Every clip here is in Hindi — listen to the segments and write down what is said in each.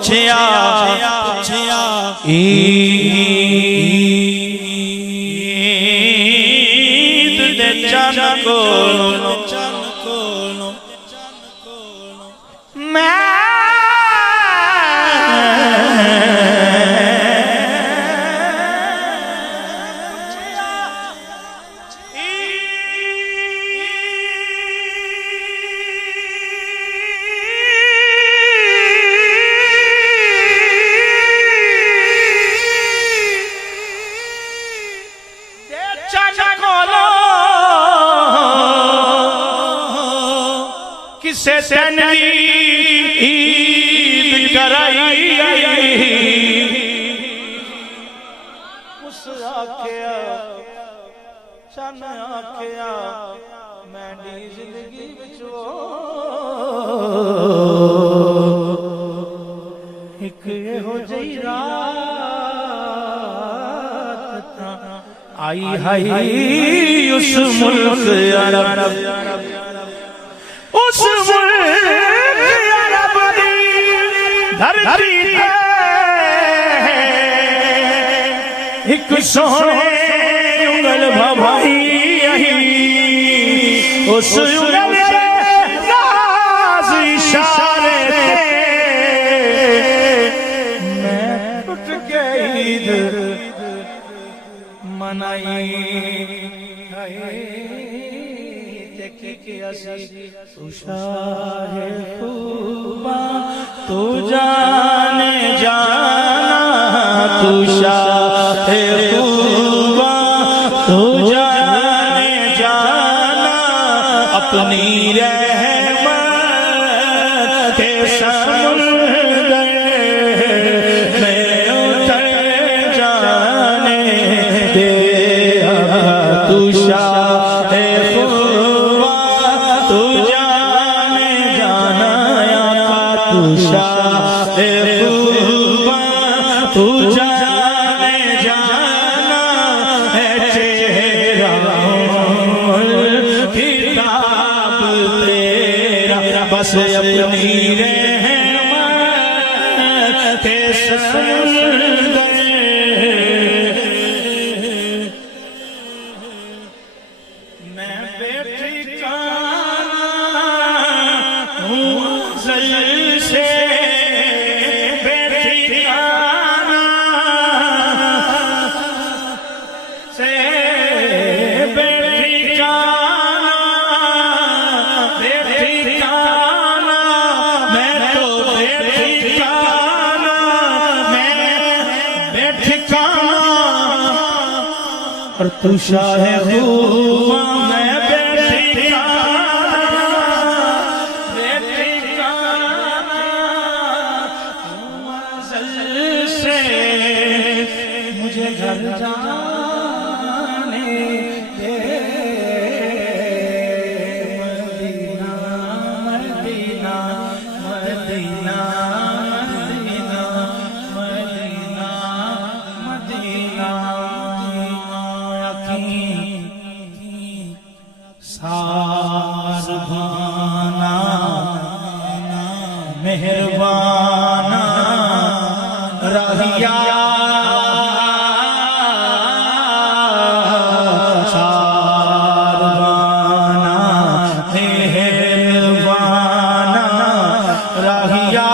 पुछया ईद दे चन को मैं किसे तनवी ईद कराई उस आख्या चन आख्या मैंने जिंदगी विचो एक हो जई रात आई हाई उस मुल्क अरब उस अरब दी धरती एक सोने उंगल भवाई उस उंगल नाज इशारे मैं टूट गई मनाई तू शाहे खूबा तू जाने जाना तू शाहे खूबा तू जाने जाना अपनी रहमत के समुंदर में उतर जाने दे तू शाहे तू जाने जाना है चेहरा किताब तेरा बस अपनी रहमत के समुंदर मैं बेठिकाना हूँ अज़ल से और तू शाहे खूबा मैं बेठिकाना मंज़िल से मुझे घर जाने दे मदीना मदीना मदीना मदीना मदीना सारभाना मेहरबाना रहिया सारभाना मेहरबाना रहिया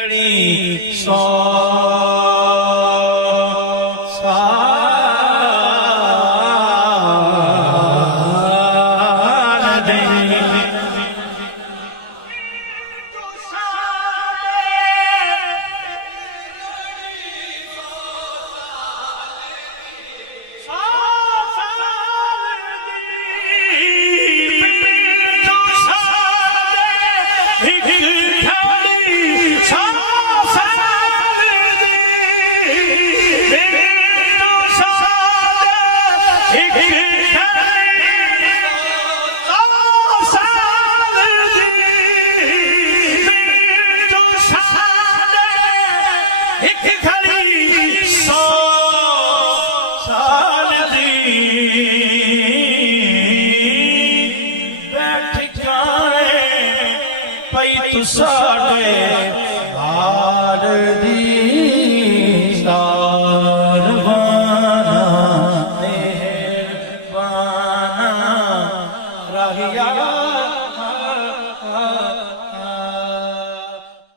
घड़ी सौ